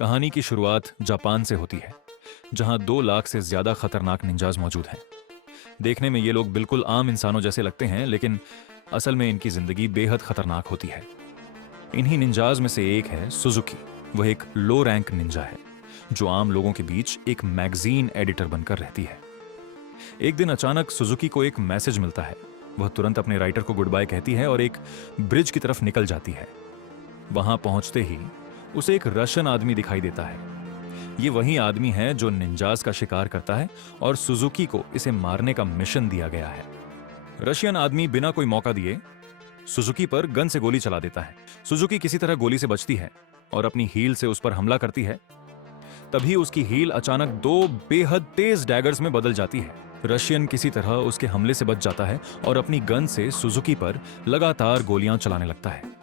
कहानी की शुरुआत जापान से होती है, जहां 2 लाख से ज्यादा खतरनाक निंजाज मौजूद हैं। देखने में ये लोग बिल्कुल आम इंसानों जैसे लगते हैं, लेकिन असल में इनकी जिंदगी बेहद खतरनाक होती है। इन्हीं निंजाज में से एक है सुजुकी। वह एक लो रैंक निंजा है जो आम लोगों के बीच एक मैगजीन एडिटर बनकर रहती है। एक दिन अचानक सुजुकी को एक मैसेज मिलता है। वह तुरंत अपने राइटर को गुड बाय कहती है और एक ब्रिज की तरफ निकल जाती है। वहां पहुंचते ही उसे एक रशियन आदमी दिखाई देता है। ये वही आदमी है जो निंजास का शिकार करता है और सुजुकी को इसे मारने का मिशन दिया गया है। रशियन आदमी बिना कोई मौका दिए सुजुकी पर गन से गोली चला देता है। सुजुकी किसी तरह गोली से बचती है और अपनी हील से उस पर हमला करती है। तभी उसकी हील अचानक 2 बेहद तेज डैगर्स में बदल जाती है। रशियन किसी तरह उसके हमले से बच जाता है और अपनी गन से सुजुकी पर लगातार गोलियां चलाने लगता है।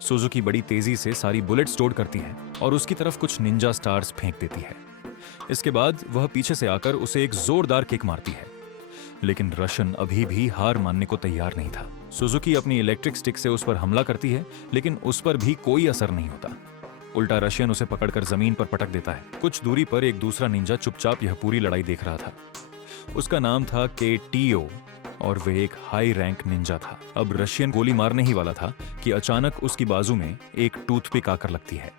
सुजुकी बड़ी तेजी से सारी बुलेट्स लोड करती है और उसकी तरफ कुछ निंजा स्टार्स फेंक देती है। इसके बाद वह पीछे से आकर उसे एक जोरदार किक मारती है, लेकिन रशियन अभी भी हार मानने को तैयार नहीं था। सुजुकी अपनी इलेक्ट्रिक स्टिक से उस पर हमला करती है, लेकिन उस पर भी कोई असर नहीं होता। उल्टा रशियन उसे पकड़कर जमीन पर पटक देता है। कुछ दूरी पर एक दूसरा निंजा चुपचाप यह पूरी लड़ाई देख रहा था। उसका नाम था केटीओ और वह एक हाई रैंक निंजा था। अब रशियन गोली मारने ही वाला था कि अचानक उसकी बाजू में एक टूथपिक आकर लगती है।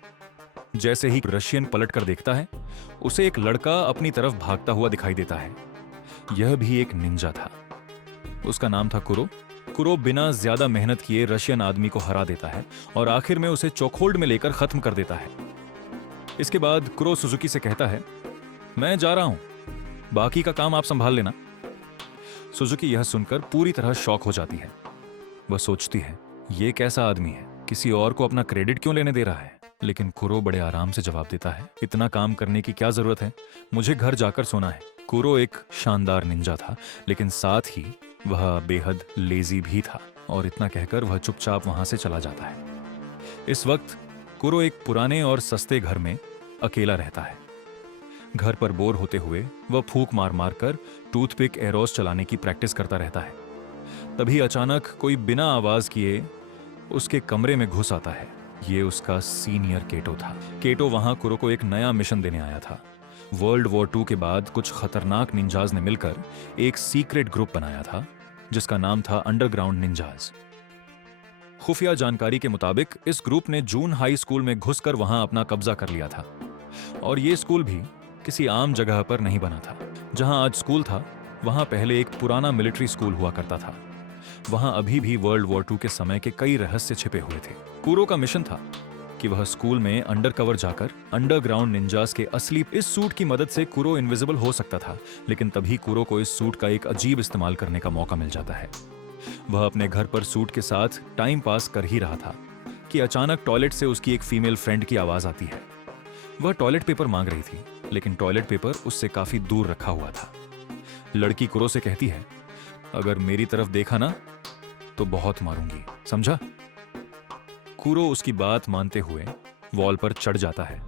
जैसे ही रशियन पलटकर देखता है, उसे एक लड़का अपनी तरफ भागता हुआ दिखाई देता है। यह भी एक निंजा था। उसका नाम था कुरो। कुरो बिना ज्यादा मेहनत किए रशियन आदमी को हरा देता है और आखिर में उसे चोकहोल्ड में लेकर खत्म कर देता है। इसके बाद कुरो सुजुकी से कहता है, मैं जा रहा हूं, बाकी का काम आप संभाल लेना। सुजुकी यह सुनकर पूरी तरह शॉक हो जाती है। वह सोचती है, यह कैसा आदमी है, किसी और को अपना क्रेडिट क्यों लेने दे रहा है। लेकिन कुरो बड़े आराम से जवाब देता है, इतना काम करने की क्या जरूरत है, मुझे घर जाकर सोना है। कुरो एक शानदार निंजा था, लेकिन साथ ही वह बेहद लेजी भी था और इतना कहकर वह चुपचाप वहां से चला जाता है। इस वक्त कुरो एक पुराने और सस्ते घर में अकेला रहता है। घर पर बोर होते हुए वह फूंक मार मार कर टूथपिक एरोस चलाने की प्रैक्टिस करता रहता है। तभी अचानक कोई बिना आवाज किए उसके कमरे में घुस आता है। ये उसका सीनियर केटो था। केटो वहां कुरो को एक नया मिशन देने आया था। वर्ल्ड वॉर 2 के बाद कुछ खतरनाक निंजाज ने मिलकर एक सीक्रेट ग्रुप बनाया था जिसका नाम था अंडरग्राउंड निंजाज। खुफिया जानकारी के मुताबिक इस ग्रुप ने जून हाई स्कूल में घुसकर वहां अपना कब्जा कर लिया था। और ये स्कूल भी किसी आम जगह पर नहीं बना था। जहां आज स्कूल था, वहां पहले एक पुराना मिलिट्री स्कूल हुआ करता था। वहां अभी भी वर्ल्ड वॉर 2 के समय के कई रहस्य छिपे हुए थे। कुरो का मिशन था कि वह स्कूल में अंडरकवर जाकर अंडरग्राउंड निंजास के असली इस सूट की मदद से कुरो इनविजिबल हो सकता था। लेकिन तभी कुरो को इस सूट का एक अजीब इस्तेमाल करने का मौका मिल जाता है। वह अपने घर पर सूट के साथ टाइम पास कर ही रहा था कि अचानक टॉयलेट से उसकी एक फीमेल फ्रेंड की आवाज आती है। वह टॉयलेट पेपर मांग रही थी, लेकिन टॉयलेट पेपर उससे काफी दूर रखा हुआ था। लड़की कुरो से कहती है, अगर मेरी तरफ देखा ना तो बहुत मारूंगी, समझा। कुरो उसकी बात मानते हुए वॉल पर चढ़ जाता है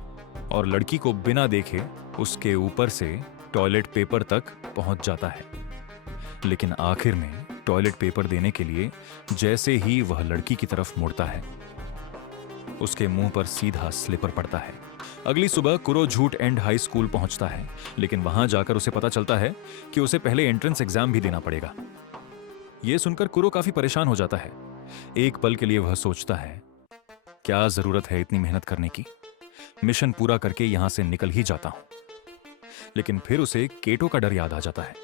और लड़की को बिना देखे उसके ऊपर से टॉयलेट पेपर तक पहुंच जाता है। लेकिन आखिर में टॉयलेट पेपर देने के लिए जैसे ही वह लड़की की तरफ मुड़ता है, उसके मुंह पर सीधा स्लिपर पड़ता है। अगली सुबह कुरो झूठ एंड हाई स्कूल पहुंचता है, लेकिन वहां जाकर उसे पता चलता है कि उसे पहले एंट्रेंस एग्जाम भी देना पड़ेगा। यह सुनकर कुरो काफी परेशान हो जाता है। एक पल के लिए वह सोचता है, क्या जरूरत है इतनी मेहनत करने की, मिशन पूरा करके यहां से निकल ही जाता हूं। लेकिन फिर उसे केटो का डर याद आ जाता है।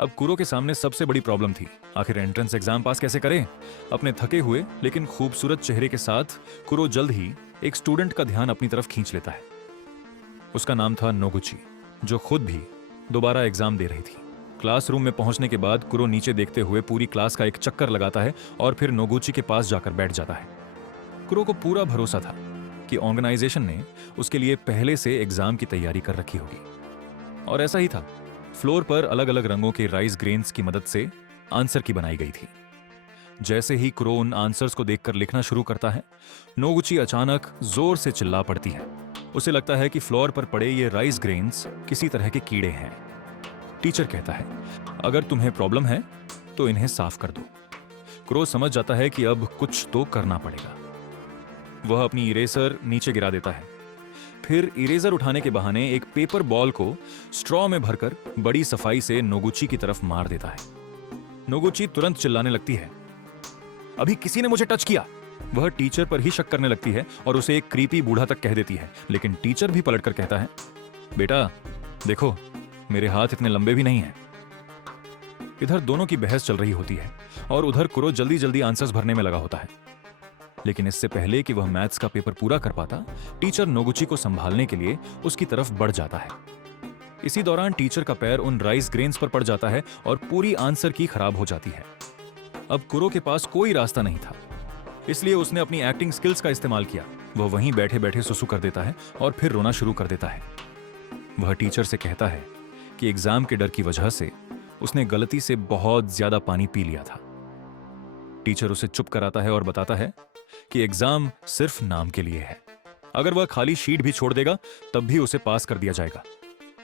अब कुरो के सामने सबसे बड़ी प्रॉब्लम थी, आखिर एंट्रेंस एग्जाम पास कैसे करे। अपने थके हुए लेकिन खूबसूरत चेहरे के साथ कुरो जल्द ही एक स्टूडेंट का ध्यान अपनी तरफ खींच लेता है। उसका नाम था नोगुची, जो खुद भी दोबारा एग्जाम दे रही थी। क्लासरूम में पहुंचने के बाद कुरो नीचे देखते हुए पूरी क्लास का एक चक्कर लगाता है और फिर नोगुची के पास जाकर बैठ जाता है। कुरो को पूरा भरोसा था कि ऑर्गेनाइजेशन ने उसके लिए पहले से एग्जाम की तैयारी कर रखी होगी, और ऐसा ही था। फ्लोर पर अलग अलग रंगों के राइस ग्रेन्स की मदद से आंसर की बनाई गई थी। जैसे ही कुरो उन आंसर्स को देखकर लिखना शुरू करता है, नोगुची अचानक जोर से चिल्ला पड़ती है। उसे लगता है कि फ्लोर पर पड़े ये राइस ग्रेन्स किसी तरह के कीड़े हैं। टीचर कहता है, अगर तुम्हें प्रॉब्लम है तो इन्हें साफ कर दो। कुरो समझ जाता है कि अब कुछ तो करना पड़ेगा। वह अपनी इरेजर नीचे गिरा देता है। फिर इरेजर उठाने के बहाने एक पेपर बॉल को स्ट्रॉ में भरकर बड़ी सफाई से नोगुची की तरफ मार देता है। नोगुची तुरंत चिल्लाने लगती है, अभी किसी ने मुझे टच किया। वह टीचर पर ही शक करने लगती है और उसे एक क्रीपी बूढ़ा तक कह देती है, लेकिन टीचर भी पलटकर कहता है, बेटा देखो मेरे हाथ इतने लंबे भी नहीं हैं। इधर दोनों की बहस चल रही होती है और उधर कुरो जल्दी जल्दी आंसर्स भरने में लगा होता है। लेकिन इससे पहले कि वह मैथ्स का पेपर पूरा कर पाता, टीचर नोगुची को संभालने के लिए उसकी तरफ बढ़ जाता है। इसी दौरान टीचर का पैर उन राइस ग्रेन्स पर पड़ जाता है और पूरी आंसर की खराब हो जाती है। अब कुरो के पास कोई रास्ता नहीं था, इसलिए उसने अपनी एक्टिंग स्किल्स का इस्तेमाल किया। वह वहीं बैठे बैठे सुसु कर देता है और फिर रोना शुरू कर देता है। वह टीचर से कहता है कि एग्जाम के डर की वजह से उसने गलती से बहुत ज्यादा पानी पी लिया था। टीचर उसे चुप कराता है और बताता है कि एग्जाम सिर्फ नाम के लिए है। अगर वह खाली शीट भी छोड़ देगा तब भी उसे पास कर दिया जाएगा।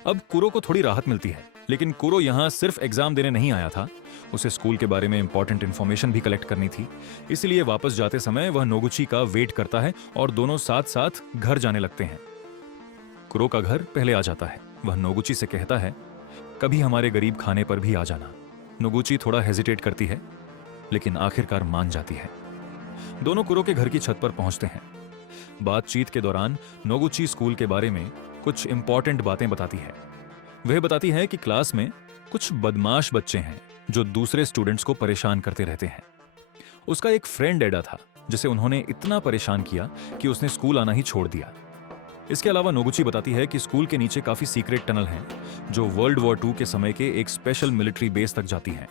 अब कुरो को थोड़ी राहत मिलती है, लेकिन कुरो यहां सिर्फ एग्जाम देने नहीं आया था, उसे स्कूल के बारे में इंपॉर्टेंट इंफॉर्मेशन भी कलेक्ट करनी थी। इसलिए वापस जाते समय वह नोगुची का वेट करता है और दोनों साथ साथ घर जाने लगते हैं। कुरो का घर पहले आ जाता है। वह नोगुची से कहता है, कभी हमारे गरीब खाने पर भी आ जाना। नोगुची थोड़ा हेजिटेट करती है, लेकिन आखिरकार मान जाती है। दोनों कुरो के घर की छत पर पहुंचते हैं। बातचीत के दौरान नोगुची स्कूल के बारे में कुछ इंपॉर्टेंट बातें बताती है। वह बताती है कि क्लास में कुछ बदमाश बच्चे हैं जो दूसरे स्टूडेंट्स को परेशान करते रहते हैं। उसका एक फ्रेंड एडा था जिसे उन्होंने इतना परेशान किया कि उसने स्कूल आना ही छोड़ दिया। इसके अलावा नोगुची बताती है कि स्कूल के नीचे काफी सीक्रेट टनल हैं जो वर्ल्ड वॉर 2 के समय के एक स्पेशल मिलिट्री बेस तक जाती हैं।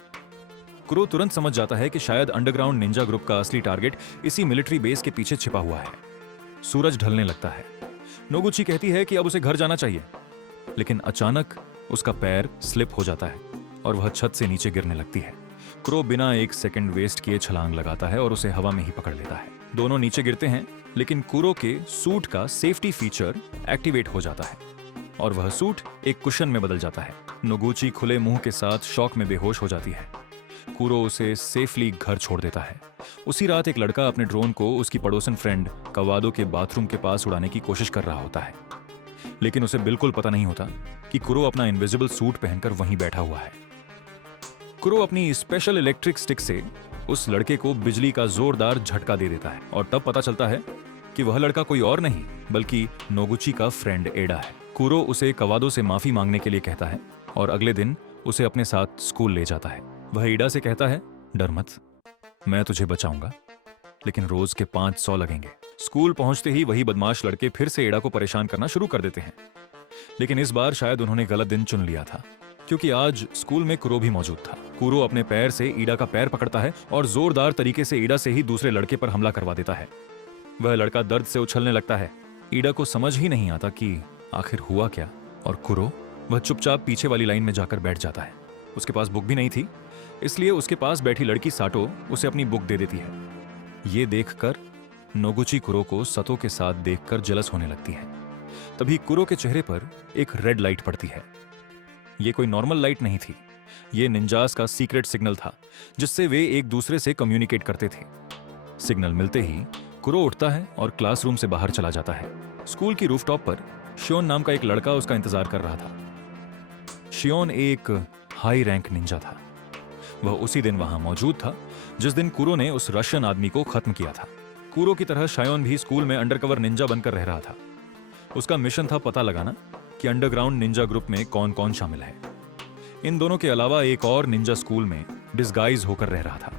कुरो तुरंत समझ जाता है कि शायद अंडरग्राउंड निंजा ग्रुप का असली टारगेट इसी मिलिट्री बेस के पीछे छिपा हुआ है। सूरज ढलने लगता है। नोगुची कहती है कि अब उसे घर जाना चाहिए, लेकिन अचानक उसका पैर स्लिप हो जाता है और वह छत से नीचे गिरने लगती है। कुरो बिना एक सेकंड वेस्ट किए छलांग लगाता है और उसे हवा में ही पकड़ लेता है। दोनों नीचे गिरते हैं, लेकिन कुरो के सूट का सेफ्टी फीचर एक्टिवेट हो जाता है और वह सूट एक कुशन में बदल जाता है। नोगुची खुले मुंह के साथ शॉक में बेहोश हो जाती है। कुरो उसे सेफली घर छोड़ देता है। उसी रात एक लड़का अपने ड्रोन को उसकी पड़ोसन फ्रेंड कवादो के बाथरूम के पास उड़ाने की कोशिश कर रहा होता है, लेकिन उसे बिल्कुल पता नहीं होता कि कुरो अपना इनविजिबल सूट पहनकर वहीं बैठा हुआ है। कुरो अपनी स्पेशल इलेक्ट्रिक स्टिक से उस लड़के को बिजली का जोरदार झटका दे देता है और तब पता चलता है कि वह लड़का कोई और नहीं बल्कि नोगुची का फ्रेंड एडा है। कुरो उसे कवादो से माफी मांगने के लिए कहता है और अगले दिन उसे अपने साथ स्कूल ले जाता है। वह एडा से कहता है, डर मत, मैं तुझे बचाऊंगा, लेकिन रोज के 500 लगेंगे। स्कूल पहुंचते ही वही बदमाश लड़के फिर से एडा को परेशान करना शुरू कर देते हैं, लेकिन इस बार शायद उन्होंने गलत दिन चुन लिया था, क्योंकि आज स्कूल में कुरो भी मौजूद था। कुरो अपने पैर से ईडा का पैर पकड़ता है और जोरदार तरीके से ईडा से ही दूसरे लड़के पर हमला करवा देता है। वह लड़का दर्द से उछलने लगता है। ईडा को समझ ही नहीं आता कि आखिर हुआ क्या, और कुरो वह चुपचाप पीछे वाली लाइन में जाकर बैठ जाता है। उसके पास बुक भी नहीं थी, इसलिए उसके पास बैठी लड़की साटो उसे अपनी बुक दे देती है। ये देखकर नोगुची कुरो को सतो के साथ देखकर जलस होने लगती है। तभी कुरो के चेहरे पर एक रेड लाइट पड़ती है। ये कोई नॉर्मल लाइट नहीं थी, ये निंजास का सीक्रेट सिग्नल था जिससे वे एक दूसरे से कम्युनिकेट करते थे। सिग्नल मिलते ही कुरो उठता है और क्लासरूम से बाहर चला जाता है। स्कूल की रूफटॉप पर शियोन नाम का एक लड़का उसका इंतजार कर रहा था। शियोन एक हाई रैंक निंजा था। वह उसी दिन वहां मौजूद था जिस दिन कुरो ने उस रशियन आदमी को खत्म किया था। कुरो की तरह शायोन भी स्कूल में अंडरकवर निंजा बनकर रह रहा था। उसका मिशन था पता लगाना कि अंडरग्राउंड निंजा ग्रुप में कौन कौन शामिल है। इन दोनों के अलावा एक और निंजा स्कूल में डिस्गाइज होकर रह रहा था।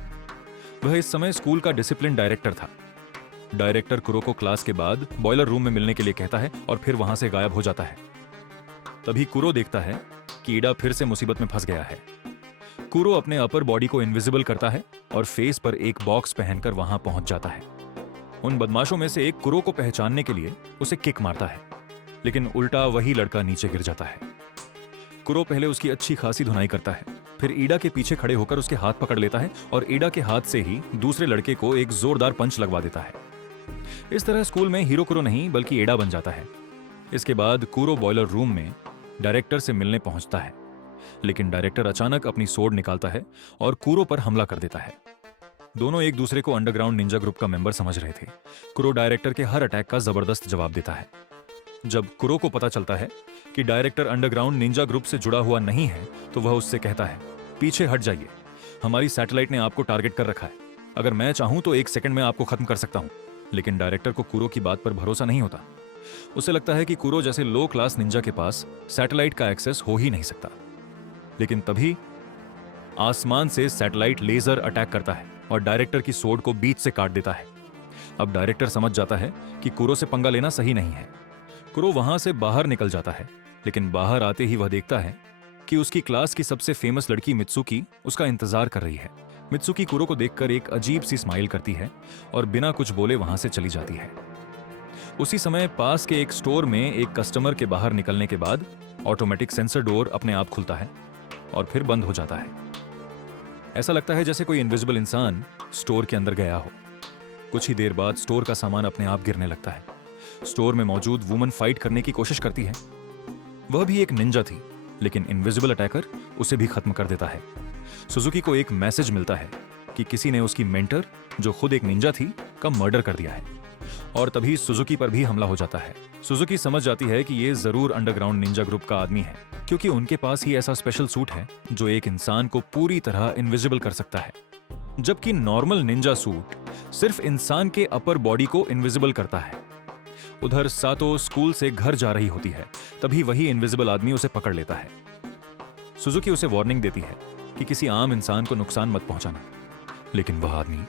वह इस समय स्कूल का डिसिप्लिन डायरेक्टर था। डायरेक्टर कुरो को क्लास के बाद बॉयलर रूम में मिलने के लिए कहता है और फिर वहां से गायब हो जाता है। तभी कुरो देखता है कि ईडा फिर से मुसीबत में फंस गया है। कुरो अपने अपर बॉडी को इनविजिबल करता है और फेस पर एक बॉक्स पहनकर वहां पहुंच जाता है। उन बदमाशों में से एक कुरो को पहचानने के लिए उसे किक मारता है, लेकिन उल्टा वही लड़का नीचे गिर जाता है। कुरो पहले उसकी अच्छी खासी धुनाई करता है, फिर ईडा के पीछे खड़े होकर उसके हाथ पकड़ लेता है और ईडा के हाथ से ही दूसरे लड़के को एक जोरदार पंच लगवा देता है। इस तरह स्कूल में हीरो कुरो नहीं बल्कि एडा बन जाता है। इसके बाद कुरो बॉयलर रूम में डायरेक्टर से मिलने पहुंचता है, लेकिन डायरेक्टर अचानक अपनी सोर्ड निकालता है और कुरो पर हमला कर देता है। दोनों एक दूसरे को अंडरग्राउंड निंजा ग्रुप का मेंबर समझ रहे थे। कुरो डायरेक्टर के हर अटैक का जबरदस्त जवाब देता है। जब कुरो को पता चलता है कि डायरेक्टर अंडरग्राउंड निंजा ग्रुप से जुड़ा हुआ नहीं है तो वह उससे कहता है, पीछे हट जाइए, हमारी सैटेलाइट ने आपको टारगेट कर रखा है। अगर मैं चाहूं तो 1 सेकंड में आपको खत्म कर सकता हूं। लेकिन डायरेक्टर को कुरो की बात पर भरोसा नहीं होता। उसे लगता है कि कुरो जैसे लो क्लास निंजा के पास सैटेलाइट का एक्सेस हो ही नहीं सकता। लेकिन तभी आसमान से सैटेलाइट लेजर अटैक करता है और डायरेक्टर की सोड को बीच से काट देता है। अब डायरेक्टर समझ जाता है कि कुरो से पंगा लेना सही नहीं है। कुरो वहां से बाहर निकल जाता है, लेकिन बाहर आते ही वह देखता है कि उसकी क्लास की सबसे फेमस लड़की मित्सुकी उसका इंतजार कर रही है। मित्सुकी कुरो को देखकर एक अजीब सी स्माइल करती है और बिना कुछ बोले वहां से चली जाती है। उसी समय पास के एक स्टोर में एक कस्टमर के बाहर निकलने के बाद ऑटोमेटिक सेंसर डोर अपने आप खुलता है और फिर बंद हो जाता है। ऐसा लगता है जैसे कोई इनविजिबल इंसान स्टोर के अंदर गया हो। कुछ ही देर बाद स्टोर का सामान अपने आप गिरने लगता है। स्टोर में मौजूद वुमन फाइट करने की कोशिश करती है। वह भी एक निंजा थी, लेकिन इनविजिबल अटैकर उसे भी खत्म कर देता है। सुजुकी को एक मैसेज मिलता है कि किसी ने उसकी मेंटर, जो खुद एक निंजा थी, का मर्डर कर दिया है और तभी सुजुकी पर भी हमला हो जाता है। सुजुकी समझ जाती है कि ये जरूर अंडरग्राउंड निंजा ग्रुप का आदमी है, क्योंकि उनके पास ही ऐसा स्पेशल सूट है जो एक इंसान को पूरी तरह इनविजिबल कर सकता है, जबकि नॉर्मल निंजा सूट सिर्फ इंसान के अपर बॉडी को इनविजिबल करता है। उधर सातो स्कूल से घर जा रही होती है, तभी वही इनविजिबल आदमी उसे पकड़ लेता है। सुजुकी उसे वार्निंग देती है कि किसी आम इंसान को नुकसान मत पहुंचाना, लेकिन वह आदमी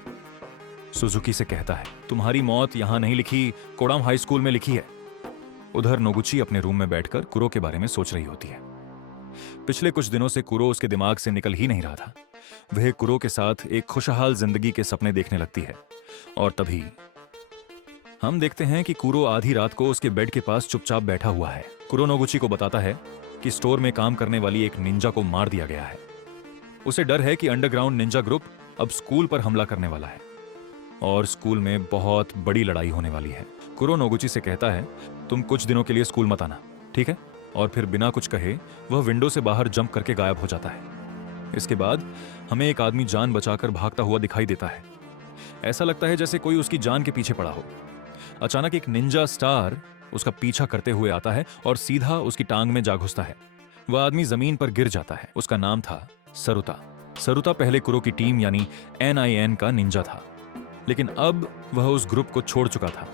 सुजुकी से कहता है, तुम्हारी मौत यहां नहीं लिखी, कोडाम हाई स्कूल में लिखी है। उधर नोगुची अपने रूम में बैठकर कुरो के बारे में सोच रही होती है। पिछले कुछ दिनों से कुरो उसके दिमाग से निकल ही नहीं रहा था। वह कुरो के साथ एक खुशहाल जिंदगी के सपने देखने लगती है और तभी हम देखते हैं कि कुरो आधी रात को उसके बेड के पास चुपचाप बैठा हुआ है। कुरो नोगुची को बताता है कि स्टोर में काम करने वाली एक निंजा को मार दिया गया है। उसे डर है कि अंडरग्राउंड निंजा ग्रुप अब स्कूल पर हमला करने वाला है और स्कूल में बहुत बड़ी लड़ाई होने वाली है। कुरो नोगुची से कहता है, तुम कुछ दिनों के लिए स्कूल मत आना, ठीक है? और फिर बिना कुछ कहे वह विंडो से बाहर जंप करके गायब हो जाता है। इसके बाद हमें एक आदमी जान बचाकर भागता हुआ दिखाई देता है। ऐसा लगता है जैसे कोई उसकी जान के पीछे पड़ा हो। अचानक एक निंजा स्टार उसका पीछा करते हुए आता है और सीधा उसकी टांग में जा घुसता है। वह आदमी जमीन पर गिर जाता है। उसका नाम था सरुता। सरुता पहले कुरो की टीम यानी NIN का निंजा था, लेकिन अब वह उस ग्रुप को छोड़ चुका था।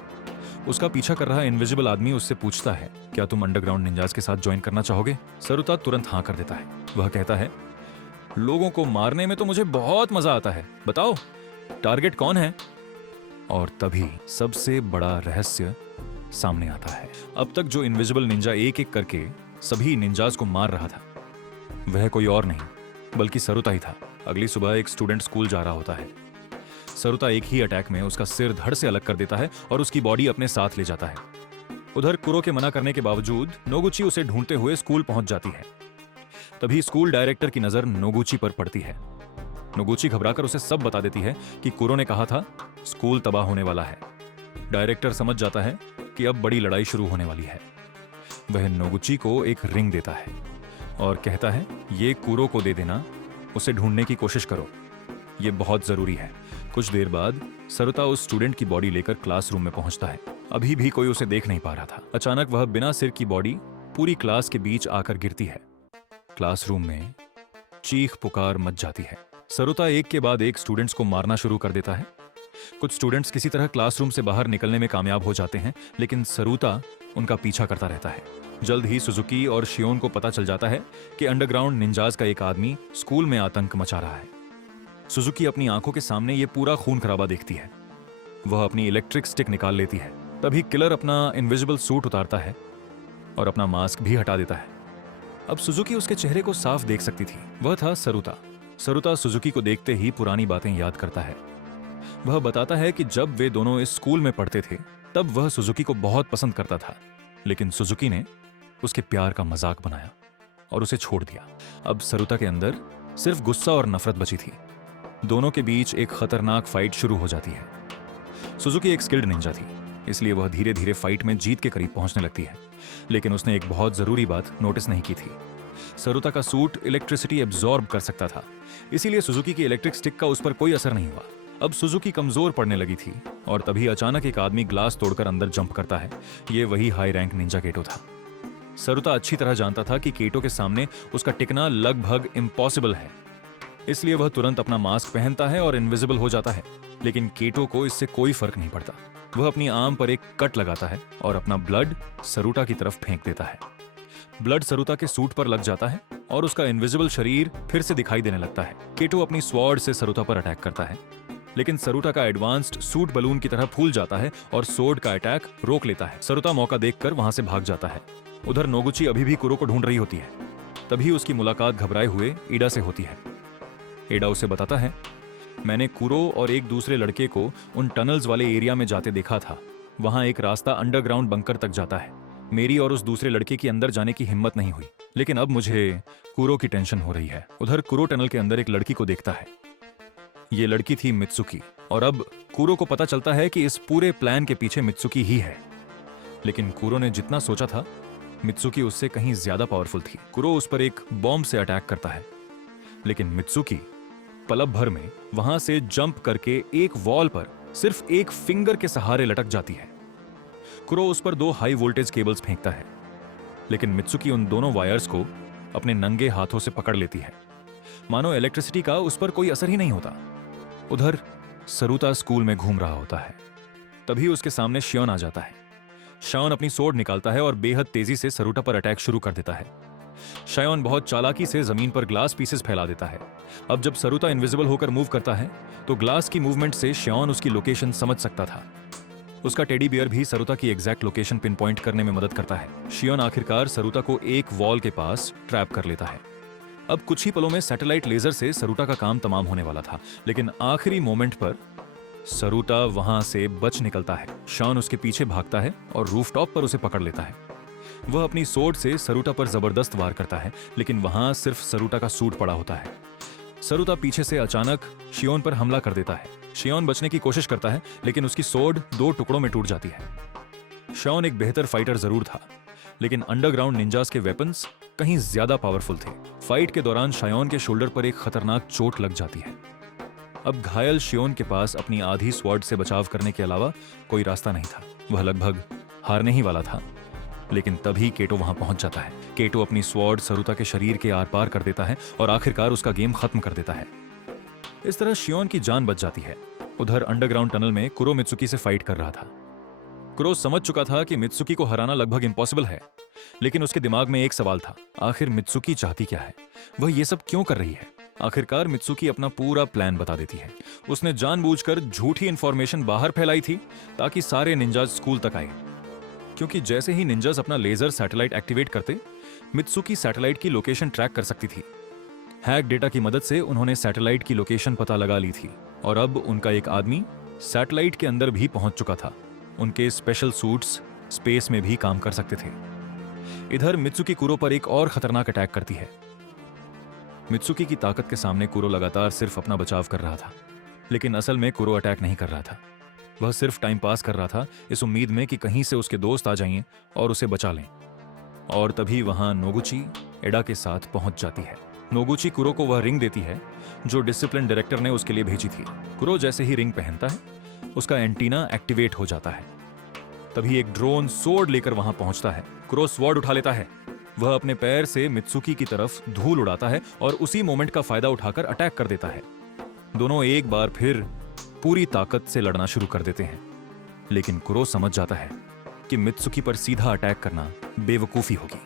उसका पीछा कर रहा इनविजिबल आदमी उससे पूछता है, क्या तुम अंडरग्राउंड निंजास के साथ ज्वाइन करना चाहोगे? सरुता तुरंत हाँ कर देता है। वह कहता है, लोगों को मारने में तो मुझे बहुत मजा आता है, बताओ टारगेट कौन है? और तभी सबसे बड़ा रहस्य सामने आता है। अब तक जो इनविजिबल निंजा एक एक करके सभी निंजास को मार रहा था, वह कोई और नहीं बल्कि सरुता ही था। अगली सुबह एक स्टूडेंट स्कूल जा रहा होता है। सरुता एक ही अटैक में उसका सिर धड़ से अलग कर देता है और उसकी बॉडी अपने साथ ले जाता है। उधर कुरो के मना करने के बावजूद नोगुची उसे ढूंढते हुए स्कूल पहुंच जाती है। तभी स्कूल डायरेक्टर की नजर नोगुची पर पड़ती है। नोगुची घबराकर उसे सब बता देती है कि कुरो ने कहा था स्कूल तबाह होने वाला है। डायरेक्टर समझ जाता है कि अब बड़ी लड़ाई शुरू होने वाली है। वह नोगुची को एक रिंग देता है और कहता है, ये कुरो को दे देना, उसे ढूंढने की कोशिश करो, ये बहुत जरूरी है। कुछ देर बाद सरुता उस स्टूडेंट की बॉडी लेकर क्लासरूम में पहुंचता है। अभी भी कोई उसे देख नहीं पा रहा था। अचानक वह बिना सिर की बॉडी पूरी क्लास के बीच आकर गिरती है। क्लासरूम में चीख पुकार मच जाती है। सरुता एक के बाद एक स्टूडेंट्स को मारना शुरू कर देता है। कुछ स्टूडेंट्स किसी तरह क्लासरूम से बाहर निकलने में कामयाब हो जाते हैं, लेकिन सरुता उनका पीछा करता रहता है। जल्द ही सुजुकी और शियोन को पता चल जाता है कि अंडरग्राउंड निंजास का एक आदमी स्कूल में आतंक मचा रहा है। सुजुकी अपनी आंखों के सामने ये पूरा खून खराबा देखती है। वह अपनी इलेक्ट्रिक स्टिक निकाल लेती है। तभी किलर अपना इनविजिबल सूट उतारता है और अपना मास्क भी हटा देता है। अब सुजुकी उसके चेहरे को साफ देख सकती थी। वह था सरुता। सरुता सुजुकी को देखते ही पुरानी बातें याद करता है। वह बताता है कि जब वे दोनों इस स्कूल में पढ़ते थे तब वह सुजुकी को बहुत पसंद करता था, लेकिन सुजुकी ने उसके प्यार का मजाक बनाया और उसे छोड़ दिया। अब सरुता के अंदर सिर्फ गुस्सा और नफरत बची थी। दोनों के बीच एक खतरनाक फाइट शुरू हो जाती है। सुजुकी एक स्किल्ड निंजा थी, इसलिए वह धीरे धीरे फाइट में जीत के करीब पहुंचने लगती है, लेकिन उसने एक बहुत जरूरी बात नोटिस नहीं की थी। सरुता का सूट इलेक्ट्रिसिटी एब्जॉर्ब कर सकता था, इसीलिए सुजुकी की इलेक्ट्रिक स्टिक का उस पर कोई असर नहीं हुआ। अब सुजुकी कमजोर पड़ने लगी थी और तभी अचानक एक आदमी ग्लास तोड़कर अंदर जंप करता है। ये वही हाई रैंक निंजा केटो था। सरुता अच्छी तरह जानता था कि केटो के सामने उसका टिकना लगभग इम्पॉसिबल है, इसलिए वह तुरंत अपना मास्क पहनता है और इनविजिबल हो जाता है। लेकिन केटो को इससे कोई फर्क नहीं पड़ता। वह अपनी आर्म पर एक कट लगाता है और अपना ब्लड सरुता की तरफ फेंक देता है। ब्लड सरुता के सूट पर लग जाता है और उसका इनविजिबल शरीर फिर से दिखाई देने लगता है। केटो अपनी स्वॉर्ड से सरुता पर अटैक करता है, लेकिन सरुता का एडवांस्ड सूट बलून की तरह फूल जाता है और सोर्ड का अटैक रोक लेता है। सरुता मौका देखकर वहां से भाग जाता है। उधर नोगुची अभी भी कुरो को ढूंढ रही होती है। तभी उसकी मुलाकात घबराए हुए ईडा से होती है। ईडा उसे बताता है, मैंने कुरो और एक दूसरे लड़के को उन टनल्स वाले एरिया में जाते देखा था। वहां एक रास्ता अंडरग्राउंड बंकर तक जाता है। मेरी और उस दूसरे लड़के की अंदर जाने की हिम्मत नहीं हुई, लेकिन अब मुझे कुरो की टेंशन हो रही है। उधर कुरो टनल के अंदर एक लड़की को देखता है। ये लड़की थी मित्सुकी, और अब कुरो को पता चलता है कि इस पूरे प्लान के पीछे मित्सुकी ही है। लेकिन कुरो ने जितना सोचा था, मित्सुकी उससे कहीं ज्यादा पावरफुल थी। कुरो उस पर एक बॉम्ब से अटैक करता है, लेकिन मित्सुकी पलक भर में वहां से जंप करके एक वॉल पर सिर्फ एक फिंगर के सहारे लटक जाती है। कुरो उस पर 2 हाई वोल्टेज केबल्स फेंकता है, लेकिन मित्सुकी उन दोनों वायर्स को अपने नंगे हाथों से पकड़ लेती है, मानो इलेक्ट्रिसिटी का उस पर कोई असर ही नहीं होता। उधर सरुता स्कूल में घूम रहा होता है। तभी उसके सामने शियोन आ जाता है। शायोन अपनी सोर्ड निकालता है और बेहद तेजी से सरुता पर अटैक शुरू कर देता है। शायोन बहुत चालाकी से जमीन पर ग्लास पीसेस फैला देता है। अब जब सरुता इनविजिबल होकर मूव करता है तो ग्लास की मूवमेंट से शायोन उसकी लोकेशन समझ सकता था। उसका टेडी बियर भी सरुता की एग्जैक्ट लोकेशन पिन पॉइंट करने में मदद करता है। शियोन आखिरकार सरुता को एक वॉल के पास ट्रैप कर लेता है। अब कुछ ही पलों में सैटेलाइट लेजर से सरुता का काम तमाम होने वाला था, लेकिन आखिरी मोमेंट पर सरुता वहां से बच निकलता है। शान उसके पीछे भागता है और रूफटॉप पर उसे पकड़ लेता है। वह अपनी सोर्ड से सरुता पर जबरदस्त वार करता है, लेकिन वहां सिर्फ सरुता का सूट पड़ा होता है। सरुता पीछे से अचानक शियोन पर हमला कर देता है। शियोन बचने की कोशिश करता है, लेकिन उसकी सोर्ड 2 टुकड़ों में टूट जाती है। शियोन एक बेहतर फाइटर जरूर था, लेकिन अंडरग्राउंड निंजास के वेपन्स कहीं ज्यादा पावरफुल थे। फाइट के दौरान शायोन के शोल्डर पर एक खतरनाक चोट लग जाती है। अब घायल शियोन के पास अपनी आधी स्वॉर्ड से बचाव करने के अलावा कोई रास्ता नहीं था। वह लगभग हारने ही वाला था, लेकिन तभी केटो वहां पहुंच जाता है। केटो अपनी स्वॉर्ड सरुता के शरीर के आर पार कर देता है और आखिरकार उसका गेम खत्म कर देता है। इस तरह शियोन की जान बच जाती है। उधर अंडरग्राउंड टनल में कुरो मित्सुकी से फाइट कर रहा था। कुरो समझ चुका था कि मित्सुकी को हराना लगभग इम्पॉसिबल है, लेकिन उसके दिमाग में एक सवाल था, आखिर मित्सुकी चाहती क्या है? वह ये सब क्यों कर रही है? आखिरकार मित्सुकी अपना पूरा प्लान बता देती है। उसने जानबूझकर झूठी इंफॉर्मेशन बाहर फैलाई थी ताकि सारे निंजाज स्कूल तक आए, क्योंकि जैसे ही निंजाज अपना लेजर सैटेलाइट एक्टिवेट करते, मित्सुकी सैटेलाइट की लोकेशन ट्रैक कर सकती थी। हैक डेटा की मदद से उन्होंने सैटेलाइट की लोकेशन पता लगा ली थी और अब उनका एक आदमी सैटेलाइट के अंदर भी पहुंच चुका था। उनके स्पेशल सूट्स स्पेस में भी काम कर सकते थे। इधर मित्सुकी कुरो पर एक और खतरनाक अटैक करती है। मित्सुकी की ताकत के सामने कुरो लगातार सिर्फ अपना बचाव कर रहा था, लेकिन असल में कुरो अटैक नहीं कर रहा था। वह सिर्फ टाइम पास कर रहा था, इस उम्मीद में कि कहीं से उसके दोस्त आ जाएं और उसे बचा लें। और तभी वहां नोगुची एडा के साथ पहुंच जाती है। नोगुची कुरो को वह रिंग देती है जो डिसिप्लिन डायरेक्टर ने उसके लिए भेजी थी। कुरो जैसे ही रिंग पहनता है, उसका एंटीना एक्टिवेट हो जाता है। तभी एक ड्रोन स्वॉर्ड लेकर वहां पहुंचता है। कुरो स्वॉर्ड उठा लेता है। वह अपने पैर से मित्सुकी की तरफ धूल उड़ाता है और उसी मोमेंट का फायदा उठाकर अटैक कर देता है। दोनों एक बार फिर पूरी ताकत से लड़ना शुरू कर देते हैं, लेकिन कुरो समझ जाता है कि मित्सुकी पर सीधा अटैक करना बेवकूफी होगी।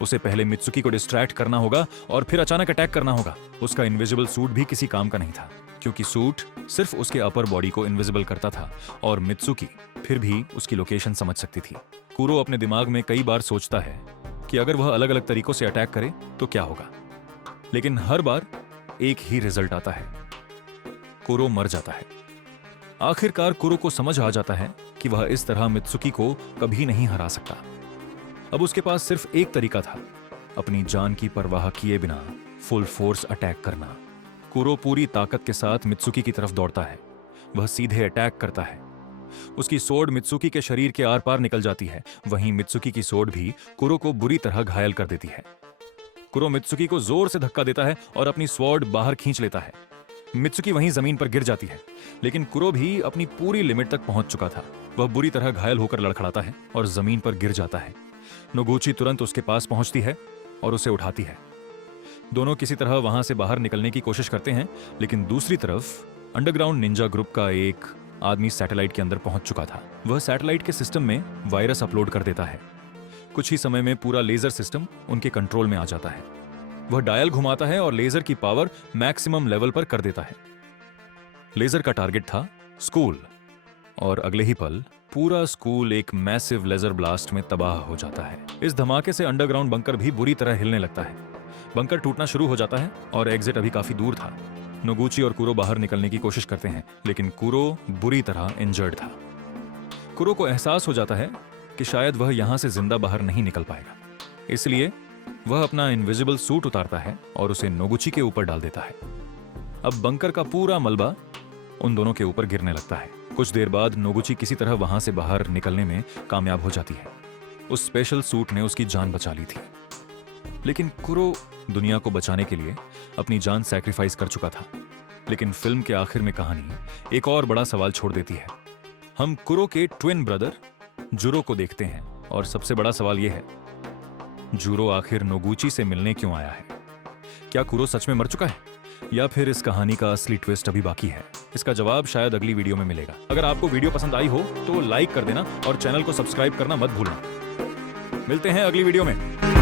उसे पहले मित्सुकी को डिस्ट्रैक्ट करना होगा और फिर अचानक अटैक करना होगा। उसका इनविजिबल सूट भी किसी काम का नहीं था, क्योंकि सूट सिर्फ उसके अपर बॉडी को इनविजिबल करता था और मित्सुकी फिर भी उसकी लोकेशन समझ सकती थी। कुरो अपने दिमाग में कई बार सोचता है कि अगर वह अलग अलग तरीकों से अटैक करे तो क्या होगा, लेकिन हर बार एक ही रिजल्ट आता है, कुरो मर जाता है। आखिरकार कुरो को समझ आ जाता है कि वह इस तरह मित्सुकी को कभी नहीं हरा सकता। अब उसके पास सिर्फ एक तरीका था, अपनी जान की परवाह किए बिना फुल फोर्स अटैक करना। कुरो पूरी ताकत के साथ मित्सुकी की तरफ दौड़ता है। वह सीधे अटैक करता है। उसकी सोर्ड मित्सुकी के शरीर के आर पार निकल जाती है। वहीं मित्सुकी की सोर्ड भी कुरो को बुरी तरह घायल कर देती है। कुरो मित्सुकी को जोर से धक्का देता है और अपनी स्वॉर्ड बाहर खींच लेता है, मित्सुकी वहीं जमीन पर गिर जाती है, लेकिन कुरो भी अपनी पूरी लिमिट तक पहुंच चुका था। वह बुरी तरह घायल होकर लड़खड़ाता है और जमीन पर गिर जाता है। नोगुची तुरंत उसके पास पहुंचती है और उसे उठाती है। दोनों किसी तरह वहां से बाहर निकलने की कोशिश करते हैं, लेकिन दूसरी तरफ अंडरग्राउंड निंजा ग्रुप का एक आदमी सैटेलाइट के अंदर पहुंच चुका था। वह सैटेलाइट के सिस्टम में वायरस अपलोड कर देता है। कुछ ही समय में पूरा लेजर सिस्टम उनके कंट्रोल में आ जाता है। वह डायल घुमाता है और लेजर की पावर मैक्सिमम लेवल पर कर देता है। लेजर का टारगेट था स्कूल, और अगले ही पल पूरा स्कूल एक मैसिव लेजर ब्लास्ट में तबाह हो जाता है। इस धमाके से अंडरग्राउंड बंकर भी बुरी तरह हिलने लगता है। बंकर टूटना शुरू हो जाता है और एग्जिट अभी काफी दूर था। नोगुची और कुरो बाहर निकलने की कोशिश करते हैं, लेकिन कुरो बुरी तरह इंजर्ड था। कुरो को एहसास हो जाता है कि शायद वह यहां से जिंदा बाहर नहीं निकल पाएगा, इसलिए वह अपना इनविजिबल सूट उतारता है और उसे नोगुची के ऊपर डाल देता है। अब बंकर का पूरा मलबा उन दोनों के ऊपर गिरने लगता है। कुछ देर बाद नोगुची किसी तरह वहां से बाहर निकलने में कामयाब हो जाती है। उस स्पेशल सूट ने उसकी जान बचा ली थी, लेकिन कुरो दुनिया को बचाने के लिए अपनी जान सैक्रिफाइस कर चुका था। लेकिन फिल्म के आखिर में कहानी एक और बड़ा सवाल छोड़ देती है। हम कुरो के ट्विन ब्रदर जुरो को देखते हैं और सबसे बड़ा सवाल यह है, जुरो आखिर नोगुची से मिलने क्यों आया है? क्या कुरो सच में मर चुका है या फिर इस कहानी का असली ट्विस्ट अभी बाकी है? इसका जवाब शायद अगली वीडियो में मिलेगा। अगर आपको वीडियो पसंद आई हो तो लाइक कर देना और चैनल को सब्सक्राइब करना मत भूलना। मिलते हैं अगली वीडियो में।